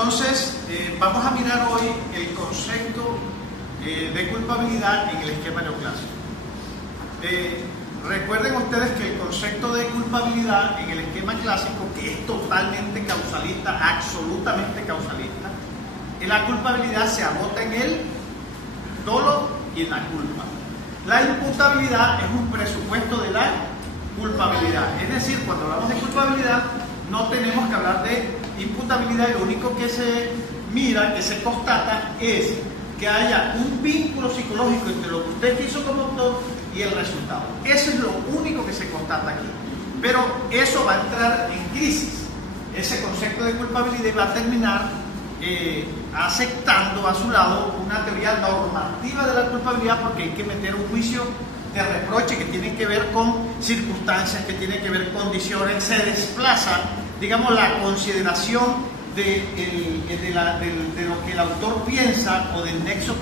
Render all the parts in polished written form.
Entonces, vamos a mirar hoy el concepto de culpabilidad en el esquema neoclásico. Recuerden ustedes que el concepto de culpabilidad en el esquema clásico, que es totalmente causalista, absolutamente causalista, la culpabilidad se agota en el dolo y en la culpa. La imputabilidad es un presupuesto de la culpabilidad. Es decir, cuando hablamos de culpabilidad, no tenemos que hablar de imputabilidad. Lo único que se mira, que se constata, es que haya un vínculo psicológico entre lo que usted hizo como autor y el resultado. Eso es lo único que se constata aquí. Pero eso va a entrar en crisis. Ese concepto de culpabilidad va a terminar aceptando a su lado una teoría normativa de la culpabilidad, porque hay que meter un juicio de reproche que tiene que ver con circunstancias, que tiene que ver con condiciones. Se desplaza, digamos, la consideración de lo que el autor piensa, o del nexo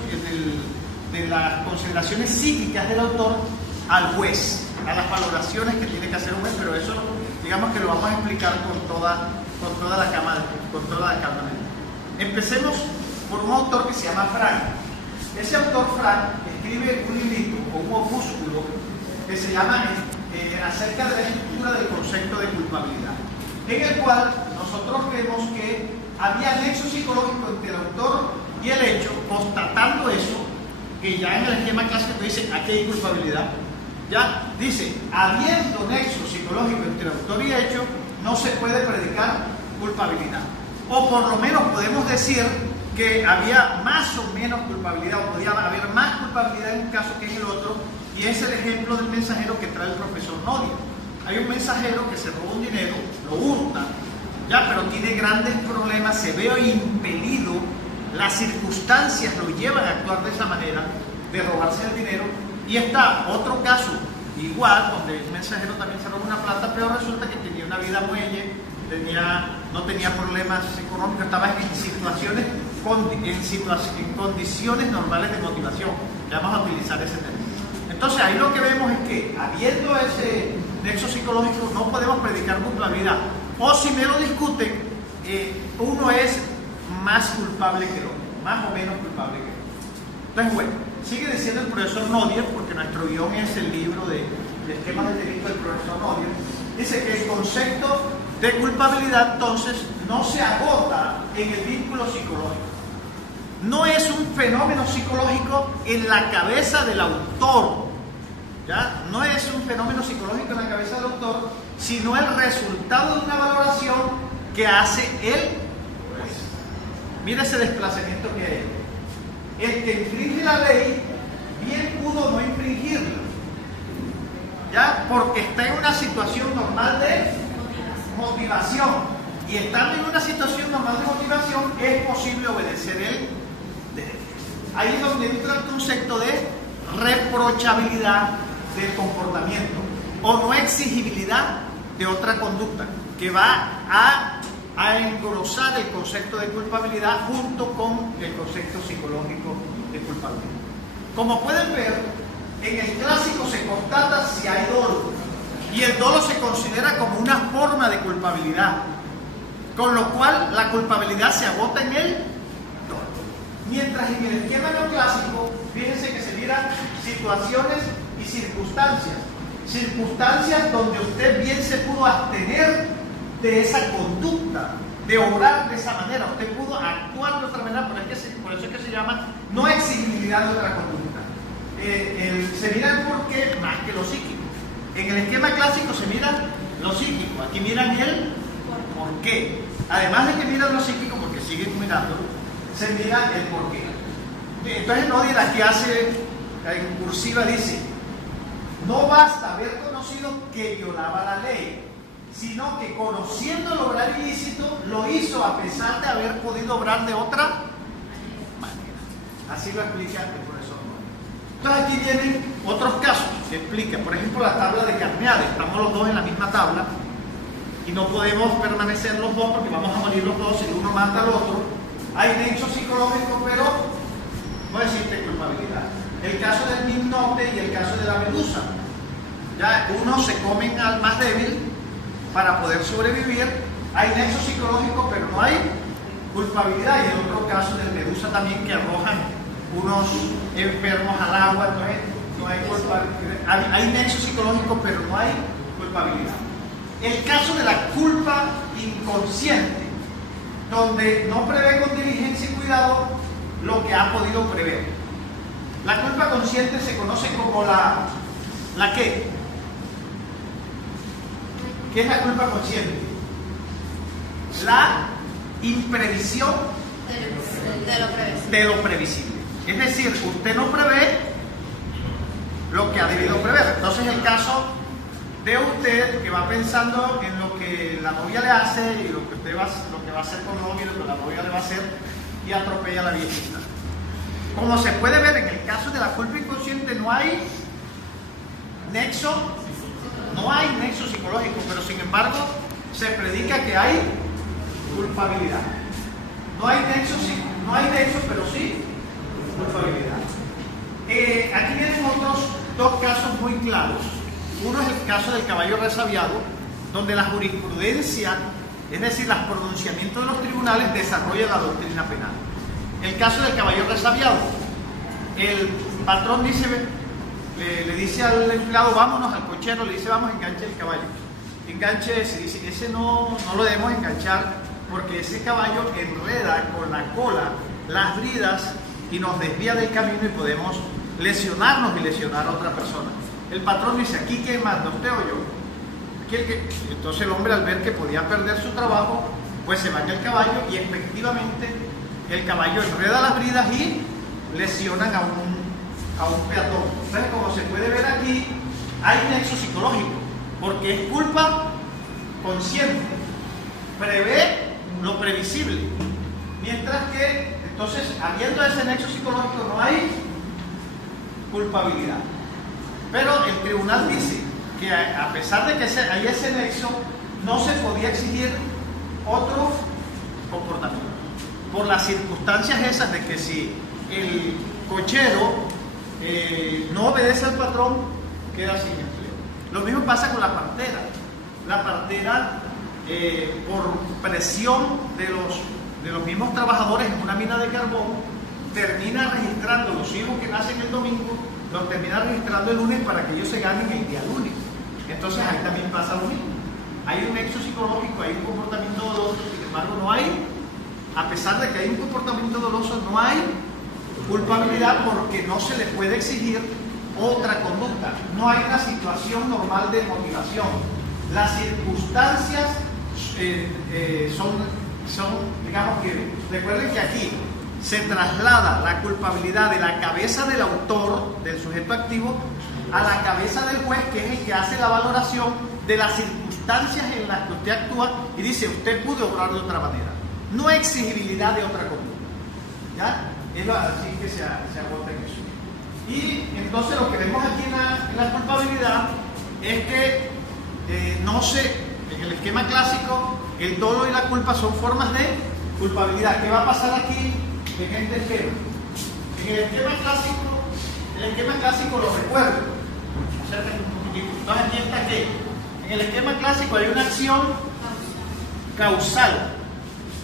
de las consideraciones psíquicas del autor, al juez, a las valoraciones que tiene que hacer un juez. Pero eso, digamos, que lo vamos a explicar con toda la calma. Empecemos por un autor que se llama Frank. Ese autor, Frank, escribe un librito o un opúsculo que se llama acerca de la estructura del concepto de culpabilidad, en el cual nosotros vemos que había nexo psicológico entre el autor y el hecho. Constatando eso, que ya en el esquema clásico dice aquí hay culpabilidad, ya dice, habiendo nexo psicológico entre el autor y hecho, no se puede predicar culpabilidad. O por lo menos podemos decir que había más o menos culpabilidad, o podía haber más culpabilidad en un caso que en el otro, y es el ejemplo del mensajero que trae el profesor Nodia. Hay un mensajero que se roba un dinero, lo hurta, ya, pero tiene grandes problemas, se ve impelido, las circunstancias lo llevan a actuar de esa manera, de robarse el dinero. Y está otro caso igual, donde el mensajero también se roba una plata, pero resulta que tenía una vida muelle, no tenía problemas económicos, estaba en condiciones normales de motivación. Ya vamos a utilizar ese término. Entonces ahí lo que vemos es que, habiendo ese nexo psicológico, no podemos predicar culpabilidad. O si me lo discuten, uno es más culpable que el otro, más o menos culpable que el otro. Entonces, bueno, sigue diciendo el profesor Nodia, porque nuestro guión es el libro de esquemas de delito del profesor Nodia. Dice que el concepto de culpabilidad, entonces, no se agota en el vínculo psicológico. No es un fenómeno psicológico en la cabeza del autor, ¿ya? No es un fenómeno psicológico en la cabeza del autor, sino el resultado de una valoración que hace él. Mira ese desplazamiento que hay. El que infringe la ley, bien pudo no infringirla, ¿ya? Porque está en una situación normal de motivación. Y estando en una situación normal de motivación, es posible obedecer el derecho. Ahí es donde entra el concepto de reprochabilidad del comportamiento o no exigibilidad de otra conducta, que va a engrosar el concepto de culpabilidad junto con el concepto psicológico de culpabilidad. Como pueden ver, en el clásico se constata si hay dolo, y el dolo se considera como una forma de culpabilidad, con lo cual la culpabilidad se agota en el dolo. Mientras en el esquema neoclásico, fíjense que se miran situaciones y circunstancias donde usted bien se pudo abstener de esa conducta, de obrar de esa manera, usted pudo actuar de otra manera, por eso es que se llama no exigibilidad de otra conducta. Se mira el porqué más que lo psíquico. En el esquema clásico se mira lo psíquico, aquí miran el porqué. Además de que miran lo psíquico, porque siguen mirando, se mira el porqué. Entonces Nodia aquí hace, en cursiva dice, no basta haber conocido que violaba la ley, sino que conociendo el obrar ilícito, lo hizo a pesar de haber podido obrar de otra manera. Así lo explica el profesor. Entonces aquí vienen otros casos que explica, por ejemplo, la tabla de Carneade. Estamos los dos en la misma tabla y no podemos permanecer los dos porque vamos a morir los dos si uno mata al otro. Hay nexo psicológico, pero no existe culpabilidad. El caso del mignote y el caso de la medusa. Ya uno se comen al más débil para poder sobrevivir. Hay nexo psicológico, pero no hay culpabilidad. culpabilidad, y en otro caso del Medusa también, que arrojan unos enfermos al agua. Entonces no hay culpabilidad, hay nexo psicológico, pero no hay culpabilidad. El caso de la culpa inconsciente, donde no prevé con diligencia y cuidado lo que ha podido prever. La culpa consciente se conoce como ¿la qué? ¿Qué es la culpa consciente? La imprevisión de lo previsible. Es decir, usted no prevé lo que ha debido prever. Entonces, el caso de usted que va pensando en lo que la novia le hace y lo que va a hacer con la novia y lo que la novia le va a hacer, y atropella a la viejita. Como se puede ver, en el caso de la culpa inconsciente no hay nexo psicológico, pero sin embargo se predica que hay culpabilidad. No hay nexo, pero sí culpabilidad. Aquí vienen otros dos casos muy claros. Uno es el caso del caballo resabiado, donde la jurisprudencia, es decir, los pronunciamientos de los tribunales, desarrolla la doctrina penal. El caso del caballo resabiado, el patrón dice, le dice al empleado, vámonos, al cochero, le dice, vamos, enganche el caballo. Enganche ese, dice, ese no lo debemos enganchar, porque ese caballo enreda con la cola las bridas y nos desvía del camino y podemos lesionarnos y lesionar a otra persona. El patrón dice, ¿aquí quién manda, usted o yo? Entonces el hombre, al ver que podía perder su trabajo, pues se baña el caballo, y efectivamente el caballo enreda las bridas y lesionan a un peatón. Entonces, como se puede ver aquí, hay nexo psicológico, porque es culpa consciente, prevé lo previsible, mientras que, entonces, habiendo ese nexo psicológico, no hay culpabilidad. Pero el tribunal dice que a pesar de que hay ese nexo, no se podía exigir otro comportamiento, por las circunstancias esas de que si el cochero no obedece al patrón, queda sin empleo. Lo mismo pasa con la partera. La partera, por presión de los mismos trabajadores en una mina de carbón, termina registrando los hijos que nacen el domingo, los termina registrando el lunes para que ellos se ganen el día lunes. Entonces ahí también pasa lo mismo. Hay un nexo psicológico, hay un comportamiento doloso, sin embargo no hay, a pesar de que hay un comportamiento doloso, no hay culpabilidad, porque no se le puede exigir otra conducta. No hay una situación normal de motivación. Las circunstancias son, digamos que, recuerden que aquí se traslada la culpabilidad de la cabeza del autor, del sujeto activo, a la cabeza del juez, que es el que hace la valoración de las circunstancias en las que usted actúa y dice, usted pudo obrar de otra manera. No hay exigibilidad de otra conducta. ¿Ya? Es así que se agota en eso. Y entonces lo que vemos aquí en la culpabilidad es que en el esquema clásico, el dolo y la culpa son formas de culpabilidad. ¿Qué va a pasar aquí en este esquema? En el esquema clásico lo recuerdo. Acérquense un poquitito. Entonces aquí está que en el esquema clásico hay una acción causal,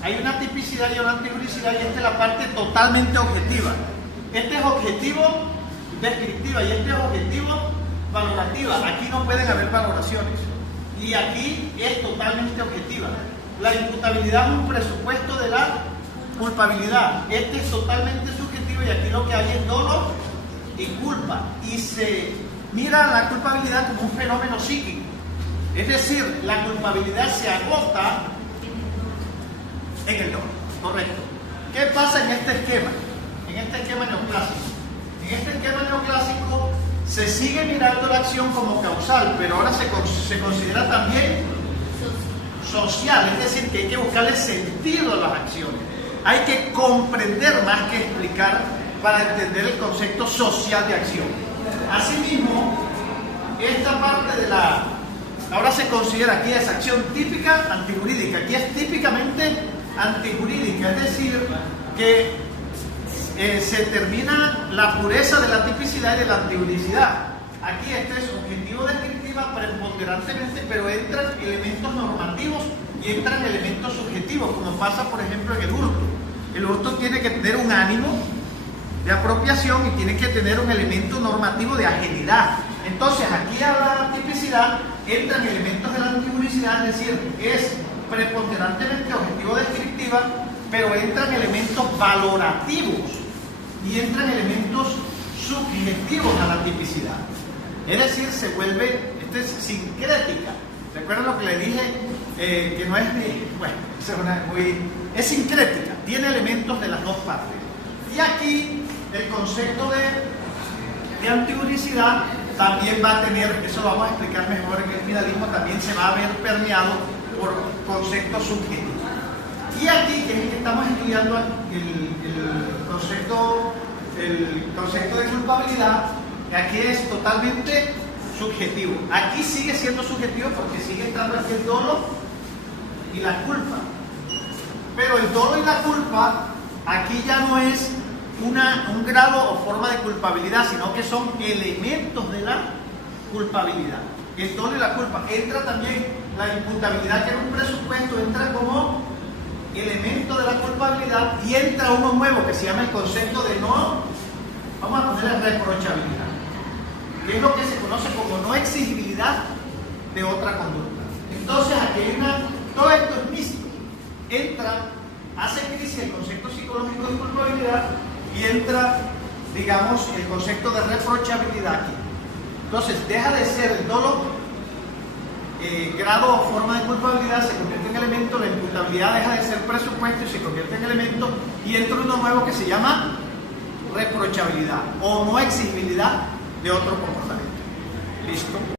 hay una tipicidad y una antijuricidad, y esta es la parte totalmente objetiva. Este es objetivo descriptiva y este es objetivo valorativa. Aquí no pueden haber valoraciones, y aquí es totalmente objetiva. La imputabilidad es un presupuesto de la culpabilidad. Este es totalmente subjetivo, y aquí lo que hay es dolo y culpa, y se mira la culpabilidad como un fenómeno psíquico. Es decir, la culpabilidad se agota en el dolo. Correcto. ¿Qué pasa en este esquema? En este esquema neoclásico. En este esquema neoclásico se sigue mirando la acción como causal, pero ahora se considera también social. Es decir, que hay que buscarle sentido a las acciones. Hay que comprender más que explicar para entender el concepto social de acción. Asimismo, esta parte de ahora se considera aquí esa acción típica antijurídica. Aquí es típicamente antijurídica, es decir, que se termina la pureza de la tipicidad y de la antijuridicidad. Aquí este es objetivo descriptiva preponderantemente, pero entran elementos normativos y entran elementos subjetivos, como pasa por ejemplo en el hurto. el hurto tiene que tener un ánimo de apropiación y tiene que tener un elemento normativo de ajenidad. Entonces, aquí a la tipicidad entran elementos de la antijuricidad, es decir, es preponderantemente objetivo descriptiva, pero entran elementos valorativos y entran elementos subjetivos a la tipicidad. Es decir, se vuelve, esto es sincrética. ¿Recuerdan lo que le dije? Que no es bueno, es sincrética, tiene elementos de las dos partes. Y aquí el concepto de antijuricidad también va a tener, eso lo vamos a explicar mejor en el finalismo, también se va a ver permeado por conceptos subjetivos. Y aquí, que es el que estamos estudiando, el concepto de culpabilidad, aquí es totalmente subjetivo. Aquí sigue siendo subjetivo porque sigue estando aquí el dolo y la culpa. Pero el dolo y la culpa, aquí ya no es un grado o forma de culpabilidad, sino que son elementos de la culpabilidad. El dolo y la culpa. Entra también la imputabilidad, que era un presupuesto, entra como elemento de la culpabilidad, y entra uno nuevo que se llama el concepto de vamos a ponerle reprochabilidad, que es lo que se conoce como no exigibilidad de otra conducta. Entonces aquí hay todo esto es mixto. Hace crisis el concepto psicológico de culpabilidad y entra, digamos, el concepto de reprochabilidad aquí. Entonces deja de ser el dolo grado o forma de culpabilidad, se convierte en elemento, la imputabilidad deja de ser presupuesto y se convierte en elemento, y entra uno nuevo que se llama reprochabilidad o no exigibilidad de otro comportamiento. ¿Listo?